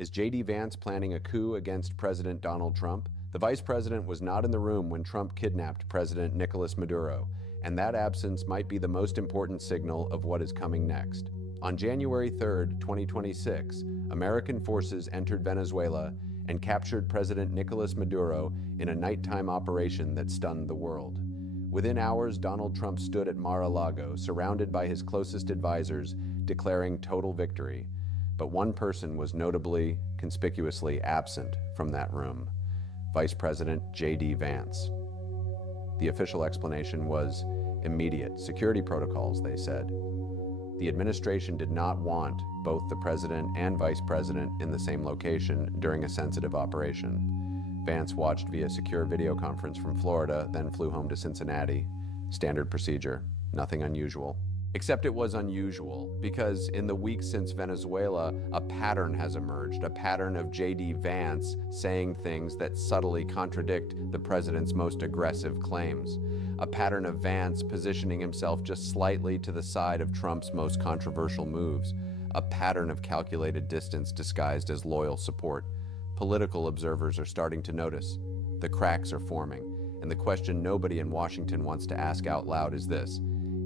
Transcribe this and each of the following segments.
Is JD Vance planning a coup against President Donald Trump? The vice president was not in the room when Trump kidnapped President Nicolas Maduro, and that absence might be the most important signal of what is coming next. On January 3rd, 2026, American forces entered Venezuela and captured President Nicolas Maduro in a nighttime operation that stunned the world. Within hours, Donald Trump stood at Mar-a-Lago, surrounded by his closest advisors, declaring total victory. But one person was notably, conspicuously absent from that room: Vice President JD Vance. The official explanation was immediate security protocols, they said. The administration did not want both the president and vice president in the same location during a sensitive operation. Vance watched via secure video conference from Florida, then flew home to Cincinnati. Standard procedure, nothing unusual. Except it was unusual, because in the weeks since Venezuela, a pattern has emerged, a pattern of JD Vance saying things that subtly contradict the president's most aggressive claims. A pattern of Vance positioning himself just slightly to the side of Trump's most controversial moves. A pattern of calculated distance disguised as loyal support. Political observers are starting to notice. The cracks are forming, and the question nobody in Washington wants to ask out loud is this: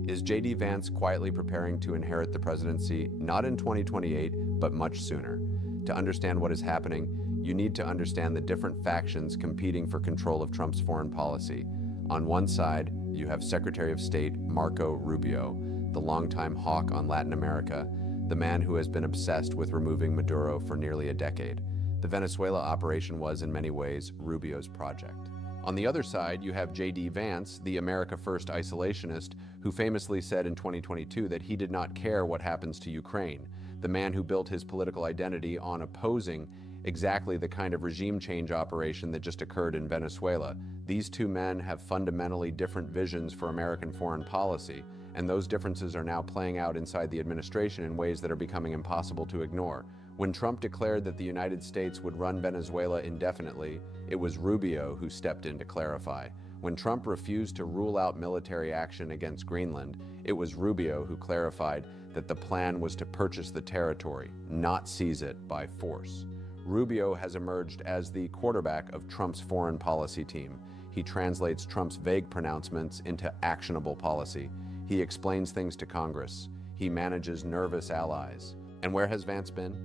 is JD Vance quietly preparing to inherit the presidency, not in 2028, but much sooner? To understand what is happening, you need to understand the different factions competing for control of Trump's foreign policy. On one side, you have Secretary of State Marco Rubio, the longtime hawk on Latin America, the man who has been obsessed with removing Maduro for nearly a decade. The Venezuela operation was, in many ways, Rubio's project. On the other side, you have JD Vance, the America First isolationist, who famously said in 2022 that he did not care what happens to Ukraine, the man who built his political identity on opposing exactly the kind of regime change operation that just occurred in Venezuela. These two men have fundamentally different visions for American foreign policy, and those differences are now playing out inside the administration in ways that are becoming impossible to ignore. When Trump declared that the United States would run Venezuela indefinitely, it was Rubio who stepped in to clarify. When Trump refused to rule out military action against Greenland, it was Rubio who clarified that the plan was to purchase the territory, not seize it by force. Rubio has emerged as the quarterback of Trump's foreign policy team. He translates Trump's vague pronouncements into actionable policy. He explains things to Congress. He manages nervous allies. And where has Vance been?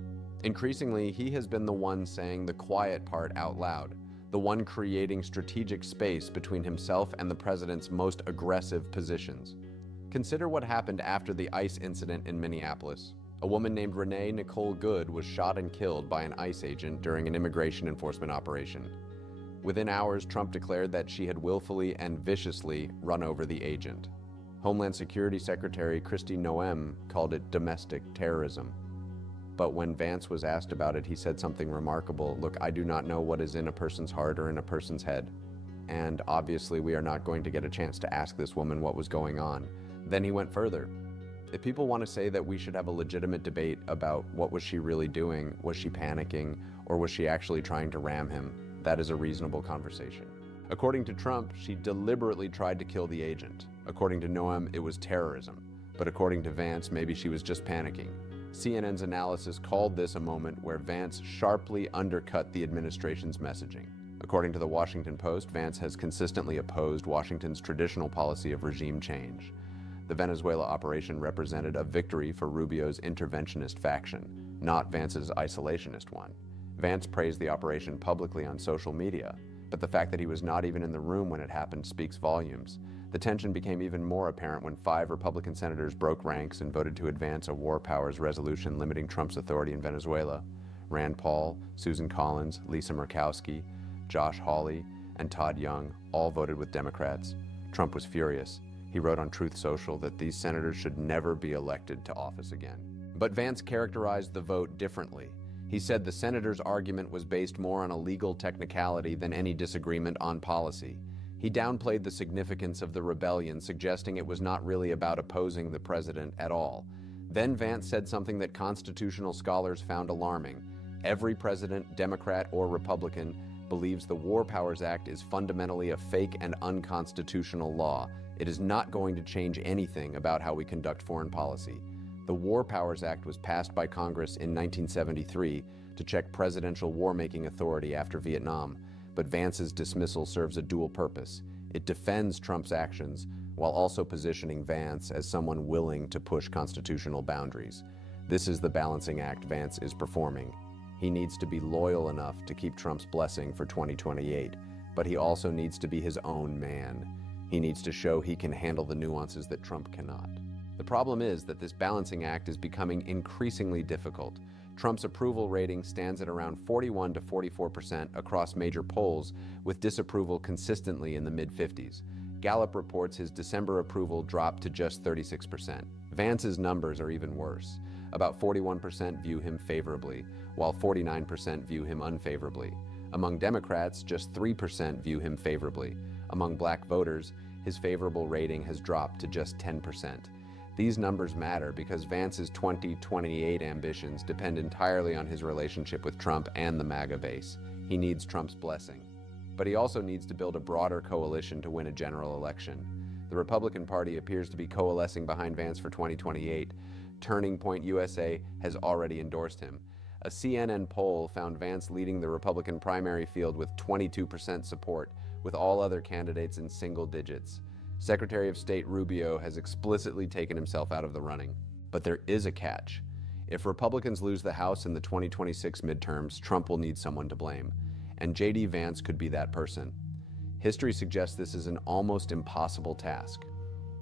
Increasingly, he has been the one saying the quiet part out loud, the one creating strategic space between himself and the president's most aggressive positions. Consider what happened after the ICE incident in Minneapolis. A woman named Renee Nicole Good was shot and killed by an ICE agent during an immigration enforcement operation. Within hours, Trump declared that she had willfully and viciously run over the agent. Homeland Security Secretary Kristi Noem called it domestic terrorism. But when Vance was asked about it, he said something remarkable. Look, I do not know what is in a person's heart or in a person's head. And obviously we are not going to get a chance to ask this woman what was going on. Then he went further. If people want to say that we should have a legitimate debate about what was she really doing, was she panicking, or was she actually trying to ram him, that is a reasonable conversation. According to Trump, she deliberately tried to kill the agent. According to Noem, it was terrorism. But according to Vance, maybe she was just panicking. CNN's analysis called this a moment where Vance sharply undercut the administration's messaging. According to the Washington Post, Vance has consistently opposed Washington's traditional policy of regime change. The Venezuela operation represented a victory for Rubio's interventionist faction, not Vance's isolationist one. Vance praised the operation publicly on social media, but the fact that he was not even in the room when it happened speaks volumes. The tension became even more apparent when 5 Republican senators broke ranks and voted to advance a war powers resolution limiting Trump's authority in Venezuela. Rand Paul, Susan Collins, Lisa Murkowski, Josh Hawley, and Todd Young all voted with Democrats. Trump was furious. He wrote on Truth Social that these senators should never be elected to office again. But Vance characterized the vote differently. He said the senators' argument was based more on a legal technicality than any disagreement on policy. He downplayed the significance of the rebellion, suggesting it was not really about opposing the president at all. Then Vance said something that constitutional scholars found alarming. Every president, Democrat or Republican, believes the War Powers Act is fundamentally a fake and unconstitutional law. It is not going to change anything about how we conduct foreign policy. The War Powers Act was passed by Congress in 1973 to check presidential war-making authority after Vietnam, but Vance's dismissal serves a dual purpose. It defends Trump's actions while also positioning Vance as someone willing to push constitutional boundaries. This is the balancing act Vance is performing. He needs to be loyal enough to keep Trump's blessing for 2028, but he also needs to be his own man. He needs to show he can handle the nuances that Trump cannot. The problem is that this balancing act is becoming increasingly difficult. Trump's approval rating stands at around 41 to 44% across major polls, with disapproval consistently in the mid-50s. Gallup reports his December approval dropped to just 36%. Vance's numbers are even worse. About 41% view him favorably, while 49% view him unfavorably. Among Democrats, just 3% view him favorably. Among black voters, his favorable rating has dropped to just 10%. These numbers matter because Vance's 2028 ambitions depend entirely on his relationship with Trump and the MAGA base. He needs Trump's blessing. But he also needs to build a broader coalition to win a general election. The Republican Party appears to be coalescing behind Vance for 2028. Turning Point USA has already endorsed him. A CNN poll found Vance leading the Republican primary field with 22% support, with all other candidates in single digits. Secretary of State Rubio has explicitly taken himself out of the running. But there is a catch. If Republicans lose the House in the 2026 midterms, Trump will need someone to blame. And JD Vance could be that person. History suggests this is an almost impossible task.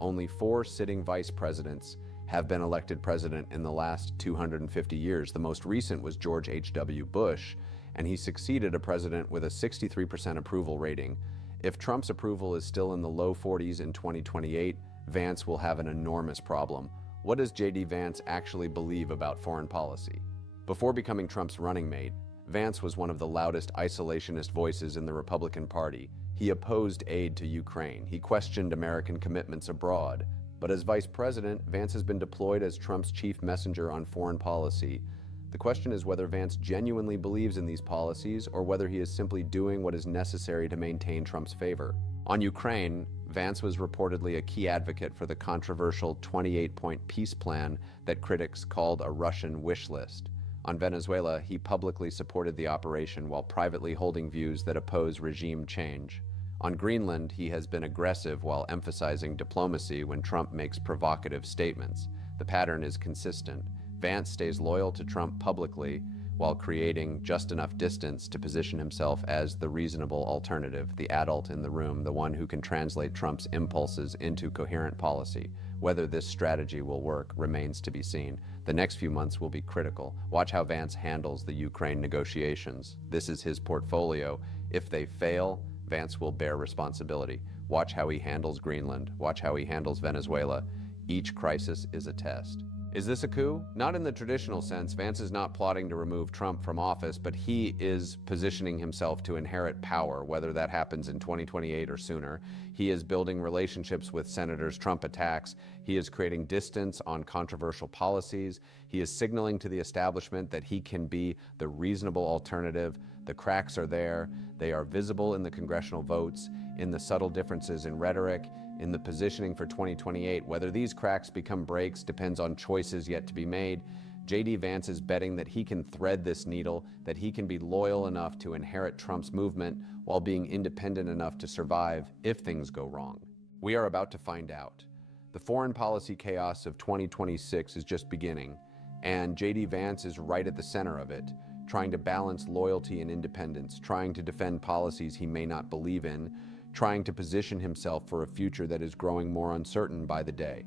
Only 4 sitting vice presidents have been elected president in the last 250 years. The most recent was George H.W. Bush, and he succeeded a president with a 63% approval rating. If Trump's approval is still in the low 40s in 2028, Vance will have an enormous problem. What does JD Vance actually believe about foreign policy? Before becoming Trump's running mate, Vance was one of the loudest isolationist voices in the Republican Party. He opposed aid to Ukraine. He questioned American commitments abroad. But as vice president, Vance has been deployed as Trump's chief messenger on foreign policy. The question is whether Vance genuinely believes in these policies or whether he is simply doing what is necessary to maintain Trump's favor. On Ukraine, Vance was reportedly a key advocate for the controversial 28-point peace plan that critics called a Russian wish list. On Venezuela, he publicly supported the operation while privately holding views that oppose regime change. On Greenland, he has been aggressive while emphasizing diplomacy when Trump makes provocative statements. The pattern is consistent. Vance stays loyal to Trump publicly while creating just enough distance to position himself as the reasonable alternative, the adult in the room, the one who can translate Trump's impulses into coherent policy. Whether this strategy will work remains to be seen. The next few months will be critical. Watch how Vance handles the Ukraine negotiations. This is his portfolio. If they fail, Vance will bear responsibility. Watch how he handles Greenland. Watch how he handles Venezuela. Each crisis is a test. Is this a coup? Not in the traditional sense. Vance is not plotting to remove Trump from office, but he is positioning himself to inherit power, whether that happens in 2028 or sooner. He is building relationships with senators Trump attacks. He is creating distance on controversial policies. He is signaling to the establishment that he can be the reasonable alternative. The cracks are there. They are visible in the congressional votes, in the subtle differences in rhetoric, in the positioning for 2028. Whether these cracks become breaks depends on choices yet to be made. JD Vance is betting that he can thread this needle, that he can be loyal enough to inherit Trump's movement while being independent enough to survive if things go wrong. We are about to find out. The foreign policy chaos of 2026 is just beginning, and JD Vance is right at the center of it, trying to balance loyalty and independence, trying to defend policies he may not believe in, trying to position himself for a future that is growing more uncertain by the day.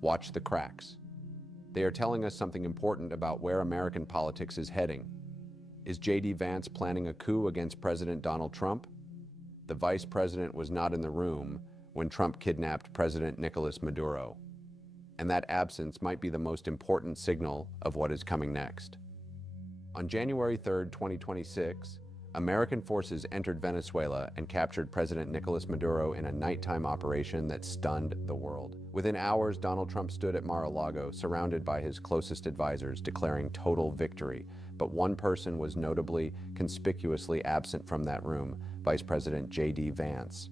Watch the cracks. They are telling us something important about where American politics is heading. Is JD Vance planning a coup against President Donald Trump? The vice president was not in the room when Trump kidnapped President Nicolas Maduro. And that absence might be the most important signal of what is coming next. On January 3, 2026, American forces entered Venezuela and captured President Nicolas Maduro in a nighttime operation that stunned the world. Within hours, Donald Trump stood at Mar-a-Lago, surrounded by his closest advisors, declaring total victory. But one person was notably, conspicuously absent from that room, Vice President JD Vance.